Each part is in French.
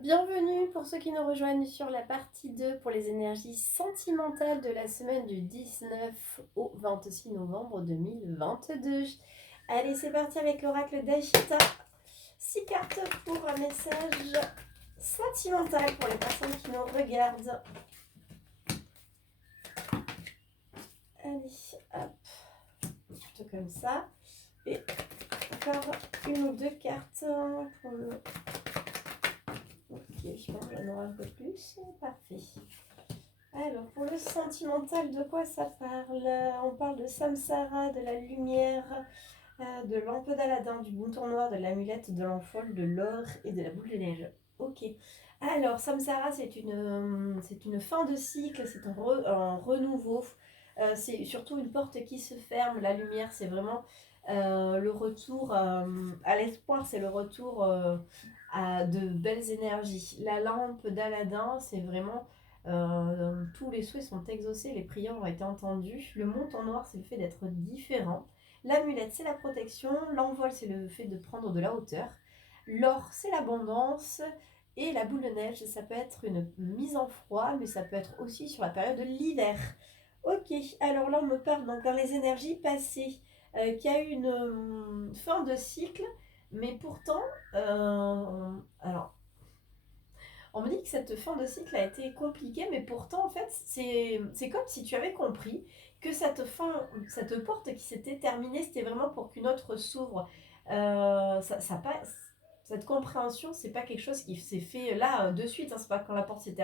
Bienvenue pour ceux qui nous rejoignent sur la partie 2 pour les énergies sentimentales de la semaine du 19 au 26 novembre 2022. Allez, c'est parti avec l'oracle d'Ashita. 6 cartes pour un message sentimental pour les personnes qui nous regardent. Allez, hop, plutôt comme ça. Et encore une ou deux cartes pour le... Ok, je pense que j'en aurai un peu plus. Parfait. Alors, pour le sentimental, de quoi ça parle? On parle de samsara, de la lumière, de lampe d'Aladin, du bouton noir, de l'amulette, de l'ampoule, de l'or et de la boule de neige. Ok. Alors, samsara, c'est une fin de cycle, c'est un renouveau. C'est surtout une porte qui se ferme. La lumière, c'est vraiment le retour à l'espoir, c'est le retour à de belles énergies. La lampe d'Aladin, c'est vraiment tous les souhaits sont exaucés, les prières ont été entendues. Le montant noir, c'est le fait d'être différent. L'amulette, c'est la protection. L'envol, c'est le fait de prendre de la hauteur. L'or, c'est l'abondance. Et la boule de neige, ça peut être une mise en froid, mais ça peut être aussi sur la période de l'hiver. Ok, alors là, on me parle donc dans les énergies passées, qu'il y a eu une fin de cycle, mais pourtant, alors on me dit que cette fin de cycle a été compliquée, mais pourtant, en fait, c'est comme si tu avais compris que cette porte qui s'était terminée, c'était vraiment pour qu'une autre s'ouvre. Cette compréhension, c'est pas quelque chose qui s'est fait là de suite. Hein, c'est pas quand la porte s'est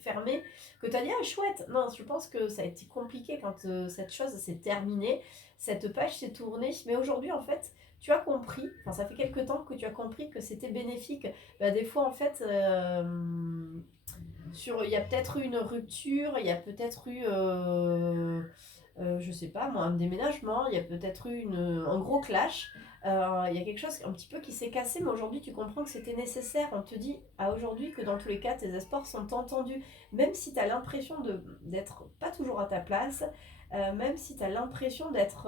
fermée que tu as dit ah chouette. Non, je pense que ça a été compliqué quand cette chose s'est terminée, cette page s'est tournée. Mais aujourd'hui, en fait, tu as compris. Enfin, ça fait quelque temps que tu as compris que c'était bénéfique. Bah, des fois, en fait, il y a peut-être eu une rupture, il y a peut-être eu, je sais pas moi, un déménagement, il y a peut-être eu un gros clash. Il y a quelque chose un petit peu qui s'est cassé, mais aujourd'hui tu comprends que c'était nécessaire. On te dit à aujourd'hui que dans tous les cas, tes espoirs sont entendus. Même si tu as l'impression d'être pas toujours à ta place, même si tu as l'impression d'être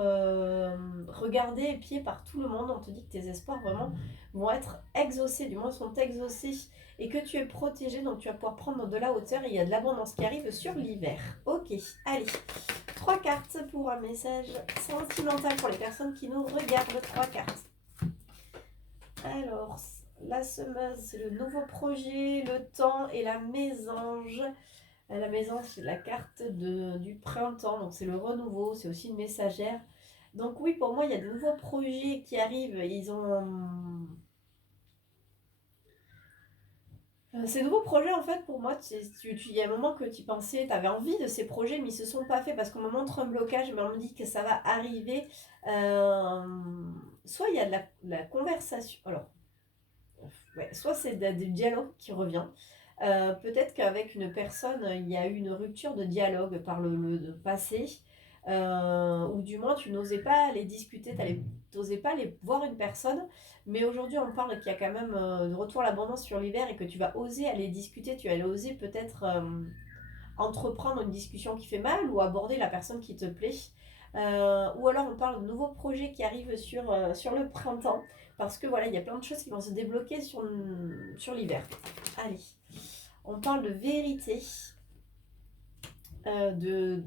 regardé et pied par tout le monde, on te dit que tes espoirs vraiment vont être exaucés, du moins sont exaucés et que tu es protégé, donc tu vas pouvoir prendre de la hauteur et il y a de l'abondance qui arrive sur l'hiver. Ok, allez, 3 cartes pour un message sentimental pour les personnes qui nous regardent. 3 cartes. Alors, la semeuse, c'est le nouveau projet, le temps et la mésange. La mésange, c'est la carte du printemps, donc c'est le renouveau, c'est aussi une messagère. Donc oui, pour moi, il y a de nouveaux projets qui arrivent. Ces nouveaux projets, en fait, pour moi, il y a un moment que tu pensais, tu avais envie de ces projets, mais ils se sont pas faits parce qu'on me montre un blocage, mais on me dit que ça va arriver. Euh, Soit il y a de la conversation, alors, ouais, soit c'est du dialogue qui revient. Peut-être qu'avec une personne, il y a eu une rupture de dialogue par le passé, ou du moins tu n'osais pas aller discuter, tu n'osais pas aller voir une personne, mais aujourd'hui on parle qu'il y a quand même de retour à l'abondance sur l'hiver et que tu vas oser aller discuter, tu vas oser peut-être entreprendre une discussion qui fait mal ou aborder la personne qui te plaît. Ou alors on parle de nouveaux projets qui arrivent sur le printemps, parce que voilà, il y a plein de choses qui vont se débloquer sur l'hiver. Allez, on parle de vérité, euh, de,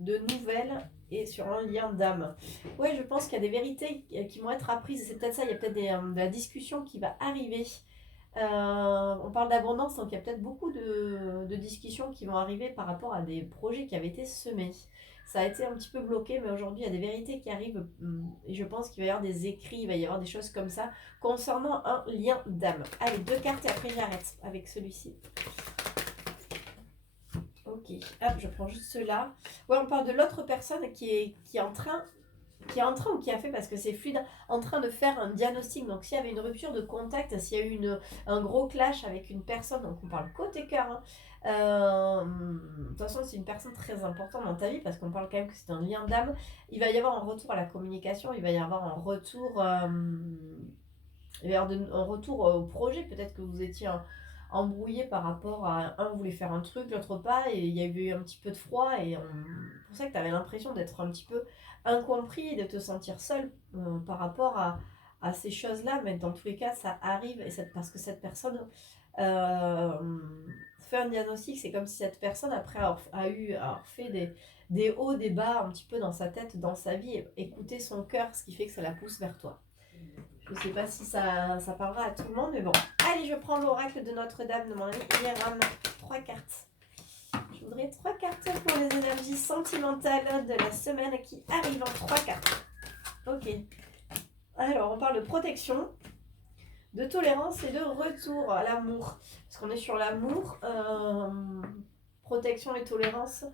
de nouvelles et sur un lien d'âme. Oui, je pense qu'il y a des vérités qui vont être apprises. C'est peut-être ça, il y a peut-être de la discussion qui va arriver. On parle d'abondance, donc il y a peut-être beaucoup de discussions qui vont arriver par rapport à des projets qui avaient été semés. Ça a été un petit peu bloqué, mais aujourd'hui il y a des vérités qui arrivent et je pense qu'il va y avoir des écrits, il va y avoir des choses comme ça concernant un lien d'âme. Allez, 2 cartes et après j'arrête avec celui-ci. Ok, hop, je prends juste cela. Ouais, on parle de l'autre personne qui est en train ou qui a fait, parce que c'est fluide, en train de faire un diagnostic. Donc s'il y avait une rupture de contact, s'il y a eu un gros clash avec une personne, donc on parle côté cœur, hein. De toute façon c'est une personne très importante dans ta vie parce qu'on parle quand même que c'est un lien d'âme. Il va y avoir un retour à la communication, il va y avoir un retour, il va y avoir un retour au projet. Peut-être que vous étiez embrouillé par rapport à un voulait faire un truc, l'autre pas, et il y a eu un petit peu de froid, et c'est pour ça que tu avais l'impression d'être un petit peu incompris et de te sentir seul par rapport à ces choses-là, mais dans tous les cas, ça arrive, parce que cette personne fait un diagnostic, c'est comme si cette personne, après avoir fait des hauts, des bas un petit peu dans sa tête, dans sa vie, écouter son cœur, ce qui fait que ça la pousse vers toi. Je ne sais pas si ça parlera à tout le monde, mais bon. Allez, je prends l'oracle de Notre-Dame de mon ami Hiram. 3 cartes. Je voudrais 3 cartes pour les énergies sentimentales de la semaine qui arrive en 3 cartes. Ok. Alors, on parle de protection, de tolérance et de retour à l'amour. Parce qu'on est sur l'amour, protection et tolérance.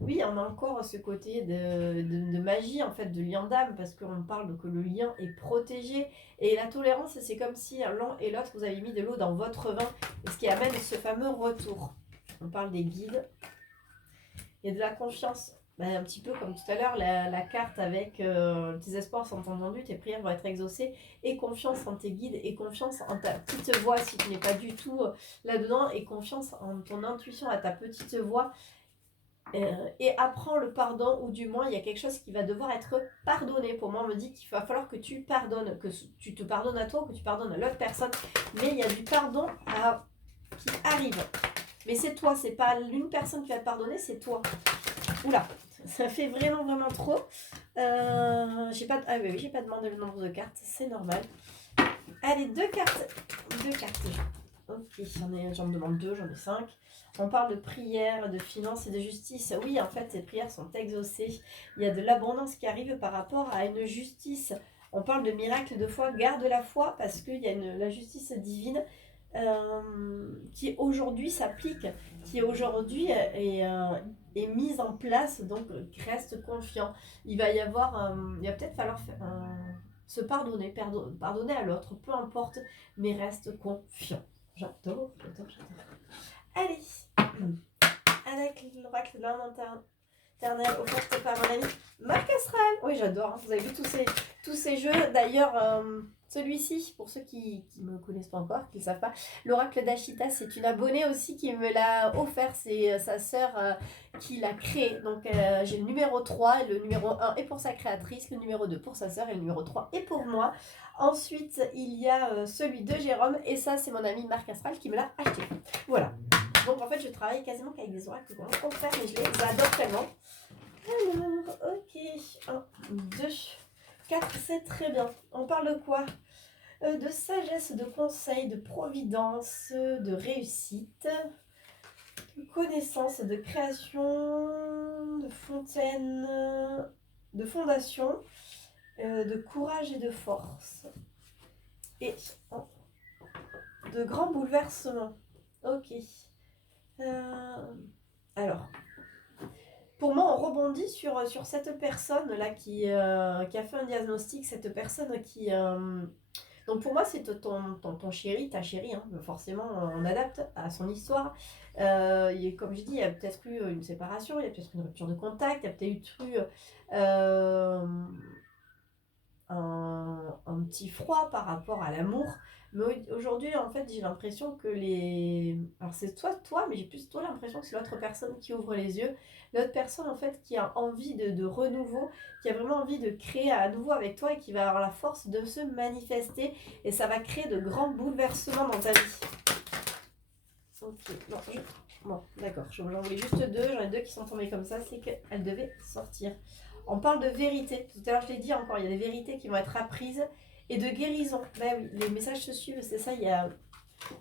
Oui, on a encore ce côté de magie, en fait, de lien d'âme, parce qu'on parle que le lien est protégé. Et la tolérance, c'est comme si l'un et l'autre, vous avez mis de l'eau dans votre vin, ce qui amène ce fameux retour. On parle des guides et de la confiance. Ben, un petit peu comme tout à l'heure, la carte avec tes espoirs sont entendus, tes prières vont être exaucées, et confiance en tes guides, et confiance en ta petite voix si tu n'es pas du tout là-dedans, et confiance en ton intuition, à ta petite voix. Et apprends le pardon, ou du moins il y a quelque chose qui va devoir être pardonné. Pour moi, on me dit qu'il va falloir que tu pardonnes, que tu te pardonnes à toi ou que tu pardonnes à l'autre personne, mais il y a du pardon qui arrive. Mais c'est toi, c'est pas l'une personne qui va te pardonner, c'est toi. Oula, ça fait vraiment vraiment trop. J'ai pas demandé le nombre de cartes, c'est normal. Allez, 2 cartes. Ok, j'en demande 2, j'en ai 5. On parle de prière, de finances et de justice. Oui, en fait, ces prières sont exaucées. Il y a de l'abondance qui arrive par rapport à une justice. On parle de miracle de foi. Garde la foi parce qu'il y a la justice divine qui aujourd'hui s'applique, qui aujourd'hui est mise en place. Donc, reste confiant. Il va peut-être falloir se pardonner à l'autre, peu importe, mais reste confiant. J'adore. Allez, avec l'oracle de l'interne offert par mon ami Marc Astral. Oui, j'adore. Vous avez vu tous ces jeux. D'ailleurs, celui-ci, pour ceux qui ne me connaissent pas encore, qui ne savent pas, l'oracle d'Ashita, c'est une abonnée aussi qui me l'a offert. C'est sa sœur qui l'a créé. Donc, j'ai le numéro 3. Le numéro 1 est pour sa créatrice, le numéro 2 pour sa sœur et le numéro 3 est pour moi. Ensuite, il y a celui de Jérôme. Et ça, c'est mon ami Marc Astral qui me l'a acheté. Voilà. Donc en fait, je travaille quasiment qu'avec des oracles qu'on peut faire, mais je les adore tellement. Alors, ok. 1, 2, 4, c'est très bien. On parle de quoi ? De sagesse, de conseil, de providence, de réussite, de connaissance, de création, de fontaine, de fondation, de courage et de force. Et de grands bouleversements. Ok. Alors, pour moi, on rebondit sur cette personne-là qui a fait un diagnostic, cette personne qui... Donc pour moi, c'est ton chéri, ta chérie, hein, forcément, on adapte à son histoire. Comme je dis, il y a peut-être eu une séparation, il y a peut-être une rupture de contact, il y a peut-être eu un petit froid par rapport à l'amour. Mais aujourd'hui, en fait, j'ai l'impression que alors c'est toi, mais j'ai plus toi l'impression que c'est l'autre personne qui ouvre les yeux. L'autre personne, en fait, qui a envie de renouveau, qui a vraiment envie de créer à nouveau avec toi et qui va avoir la force de se manifester. Et ça va créer de grands bouleversements dans ta vie. Ok, bon, d'accord. J'en voulais juste 2. J'en ai 2 qui sont tombées comme ça. C'est qu'elles devaient sortir. On parle de vérité. Tout à l'heure, je l'ai dit encore, il y a des vérités qui vont être apprises et de guérison. Ben oui, les messages se suivent, c'est ça.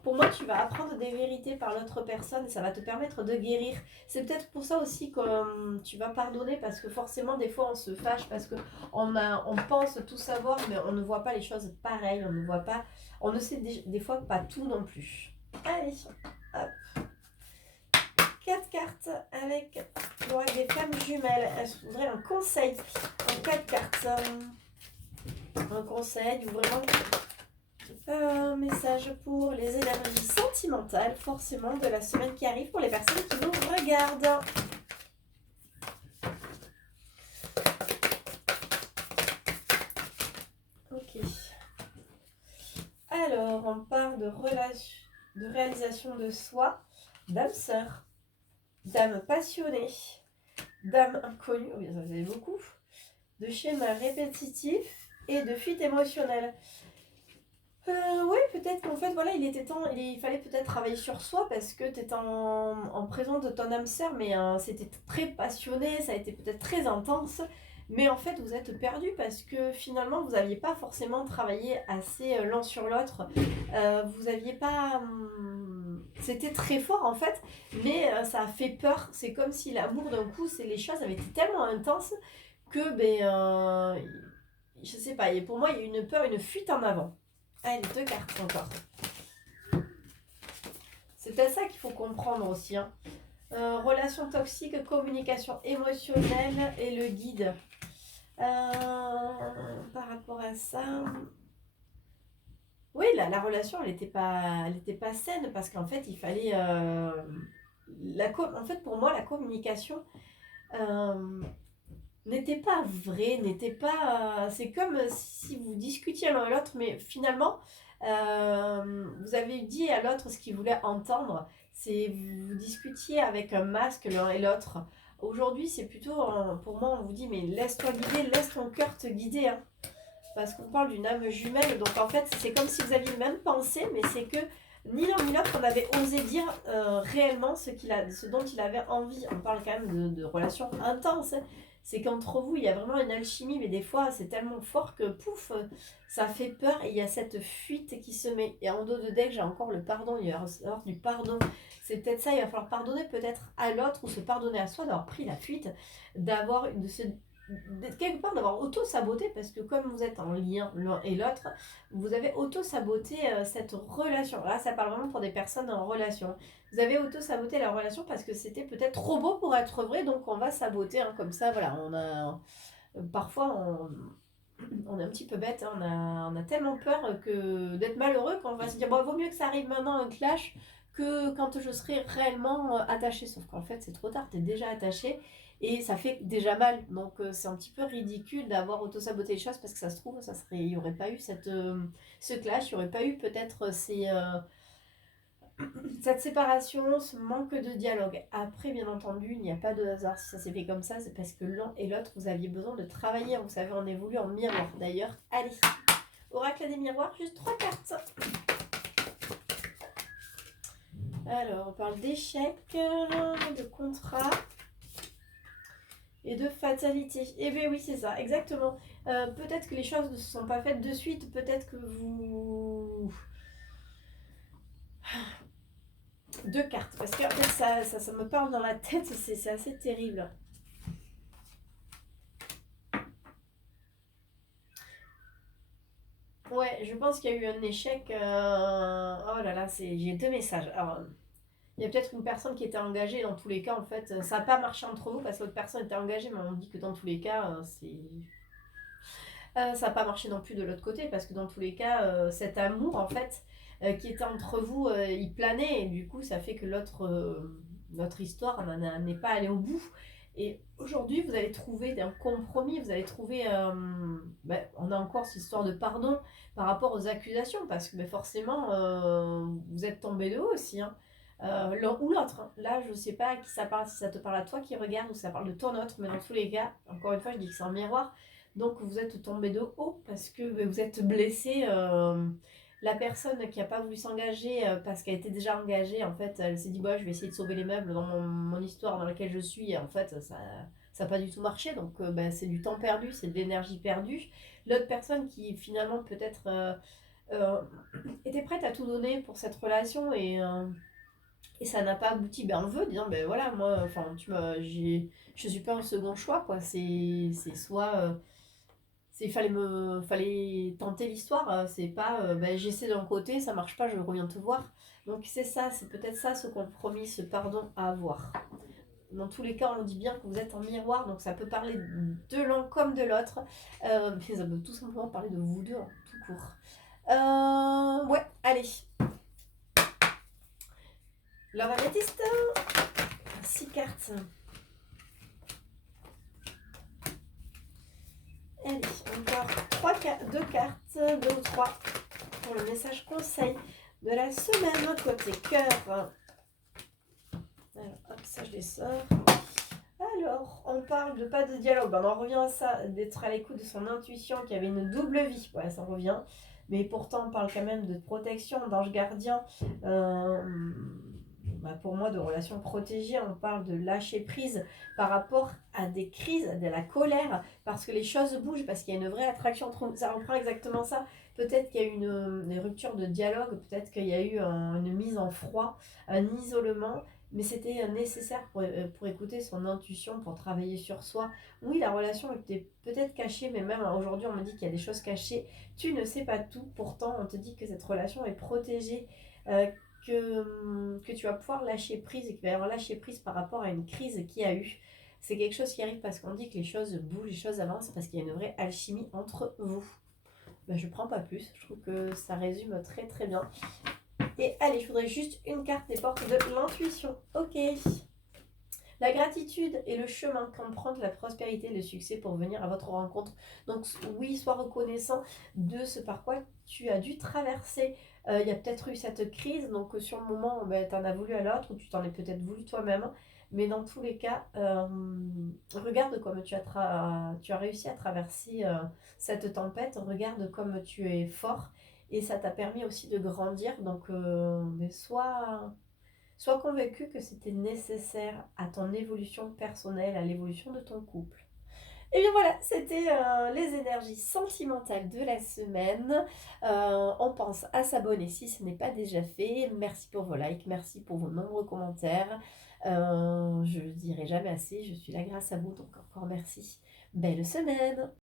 Pour moi, tu vas apprendre des vérités par l'autre personne et ça va te permettre de guérir. C'est peut-être pour ça aussi que tu vas pardonner parce que forcément, des fois, on se fâche parce qu'on pense tout savoir, mais on ne voit pas les choses pareilles. On ne sait des fois pas tout non plus. Allez, hop. 4 cartes avec des femmes jumelles. Je voudrais un conseil en 4 cartes. Un conseil ou vraiment un message pour les énergies sentimentales, forcément, de la semaine qui arrive pour les personnes qui nous regardent. Ok. Alors, on parle de réalisation de soi, d'âme sœur, d'âme passionnée, d'âme inconnue, oui, ça faisait beaucoup, de schémas répétitifs et de fuite émotionnelle. Oui, peut-être qu'en fait, voilà, il était temps, il fallait peut-être travailler sur soi parce que tu étais en présence de ton âme sœur, mais c'était très passionné, ça a été peut-être très intense, mais en fait, vous êtes perdu parce que finalement, vous n'aviez pas forcément travaillé assez l'un sur l'autre. Vous aviez pas. C'était très fort en fait, mais ça a fait peur. C'est comme si l'amour, d'un coup, les choses avaient été tellement intenses que, je sais pas, et pour moi, il y a une peur, une fuite en avant. Allez, deux cartes encore. C'est peut-être ça qu'il faut comprendre aussi. Hein. Relation toxique, communication émotionnelle et le guide. Par rapport à ça. Oui, la relation, elle était pas saine parce qu'en fait, il fallait. En fait, pour moi, la communication euh, n'était pas vraie, n'était pas. C'est comme si vous discutiez l'un et l'autre, mais finalement, vous avez dit à l'autre ce qu'il voulait entendre. C'est vous discutiez avec un masque l'un et l'autre. Aujourd'hui, c'est plutôt, pour moi, on vous dit, mais laisse-toi guider, laisse ton cœur te guider. Hein. Parce qu'on parle d'une âme jumelle, donc en fait, c'est comme si vous aviez même pensé, mais c'est que ni l'un ni l'autre n'avait osé dire réellement ce dont il avait envie. On parle quand même de relations intenses. Hein. C'est qu'entre vous, il y a vraiment une alchimie, mais des fois, c'est tellement fort que pouf, ça fait peur et il y a cette fuite qui se met. Et en dos de deck, j'ai encore le pardon, il y a du pardon. C'est peut-être ça, il va falloir pardonner peut-être à l'autre ou se pardonner à soi d'avoir pris la fuite, quelque part d'avoir auto-saboté, parce que comme vous êtes en lien l'un et l'autre, vous avez auto-saboté cette relation. Là, ça parle vraiment pour des personnes en relation. Vous avez auto-saboté la relation parce que c'était peut-être trop beau pour être vrai, donc on va saboter, hein, comme ça, voilà. Parfois, on est un petit peu bête, hein, on a tellement peur que d'être malheureux qu'on va se dire, bon, vaut mieux que ça arrive maintenant, un clash, que quand je serai réellement attaché. Sauf qu'en fait, c'est trop tard, tu es déjà attaché et ça fait déjà mal. Donc, c'est un petit peu ridicule d'avoir auto-saboté les choses parce que ça se trouve, il n'y aurait pas eu ce clash, il n'y aurait pas eu peut-être cette séparation, ce manque de dialogue. Après, bien entendu, il n'y a pas de hasard. Si ça s'est fait comme ça, c'est parce que l'un et l'autre, vous aviez besoin de travailler. Vous savez, on évolue en miroir. D'ailleurs, allez, oracle des miroirs, juste 3 cartes. Alors, on parle d'échec, de contrat et de fatalité. Eh bien oui, c'est ça, exactement. Peut-être que les choses ne se sont pas faites de suite. Peut-être que vous... Deux cartes, parce que en fait, ça me parle dans la tête, c'est assez terrible. Ouais, je pense qu'il y a eu un échec. Oh là là, j'ai deux messages. Alors, il y a peut-être une personne qui était engagée dans tous les cas, en fait. Ça n'a pas marché entre vous parce que l'autre personne était engagée, mais on dit que dans tous les cas, ça n'a pas marché non plus de l'autre côté parce que dans tous les cas, cet amour, en fait, qui était entre vous, il planait et du coup, ça fait que notre histoire n'est pas allée au bout. Et aujourd'hui, vous allez trouver un compromis, vous allez trouver. On a encore cette histoire de pardon par rapport aux accusations, parce que forcément, vous êtes tombé de haut aussi. Hein. L'un ou l'autre. Hein. Là, je ne sais pas à qui ça parle, si ça te parle à toi qui regarde ou ça parle de ton autre, mais dans tous les cas, encore une fois, je dis que c'est un miroir. Donc, vous êtes tombé de haut parce que vous êtes blessé. La personne qui n'a pas voulu s'engager parce qu'elle était déjà engagée, en fait, elle s'est dit bah, je vais essayer de sauver les meubles dans mon histoire dans laquelle je suis. Et en fait, ça n'a pas du tout marché. Donc, c'est du temps perdu, c'est de l'énergie perdue. L'autre personne qui finalement peut-être euh, était prête à tout donner pour cette relation et ça n'a pas abouti. Ben, on veut dire ben voilà, moi, enfin, je suis pas un second choix, quoi. C'est soit. Fallait tenter l'histoire. C'est pas ben, j'essaie d'un côté, ça marche pas, je reviens te voir. Donc c'est ça, c'est peut-être ça ce compromis, ce pardon à avoir. Dans tous les cas, on dit bien que vous êtes en miroir, donc ça peut parler de l'un comme de l'autre. Mais ça peut tout simplement parler de vous deux, en tout court. Ouais, allez. Love Amethyst. 6 cartes. Allez, encore 2 cartes, 2 ou 3 pour le message conseil de la semaine côté cœur. Alors, hop, ça je les sors. Alors, on parle de pas de dialogue. On en revient à ça, d'être à l'écoute de son intuition qui avait une double vie. Ouais, ça revient. mais pourtant on parle quand même de protection, d'ange gardien. Euh, pour moi, de relations protégées, on parle de lâcher prise par rapport à des crises, de la colère, parce que les choses bougent, parce qu'il y a une vraie attraction entre. Ça reprend exactement ça. Peut-être qu'il y a eu une rupture de dialogue, peut-être qu'il y a eu une mise en froid, un isolement, mais c'était nécessaire pour écouter son intuition, pour travailler sur soi. Oui, la relation était peut-être cachée, mais même aujourd'hui, on me dit qu'il y a des choses cachées. Tu ne sais pas tout, pourtant, on te dit que cette relation est protégée, euh, que tu vas pouvoir lâcher prise et qu'il va y avoir lâcher prise par rapport à une crise qu'il y a eu. C'est quelque chose qui arrive parce qu'on dit que les choses bougent, les choses avancent, parce qu'il y a une vraie alchimie entre vous. Ben, je prends pas plus, je trouve que ça résume très très bien. Et allez, je voudrais juste une carte des portes de l'intuition. Ok. La gratitude est le chemin qu'emprunte la prospérité et le succès pour venir à votre rencontre. Donc oui, sois reconnaissant de ce par quoi tu as dû traverser. Il y a peut-être eu cette crise, donc sur le moment, ben, tu en as voulu à l'autre, ou tu t'en es peut-être voulu toi-même. Mais dans tous les cas, regarde comme tu as réussi à traverser cette tempête, regarde comme tu es fort, et ça t'a permis aussi de grandir. Donc ben, sois convaincu que c'était nécessaire à ton évolution personnelle, à l'évolution de ton couple. Et bien voilà, c'était les énergies sentimentales de la semaine. On pense à s'abonner si ce n'est pas déjà fait. Merci pour vos likes, merci pour vos nombreux commentaires. Je ne le dirai jamais assez, je suis là grâce à vous, donc encore merci. Belle semaine!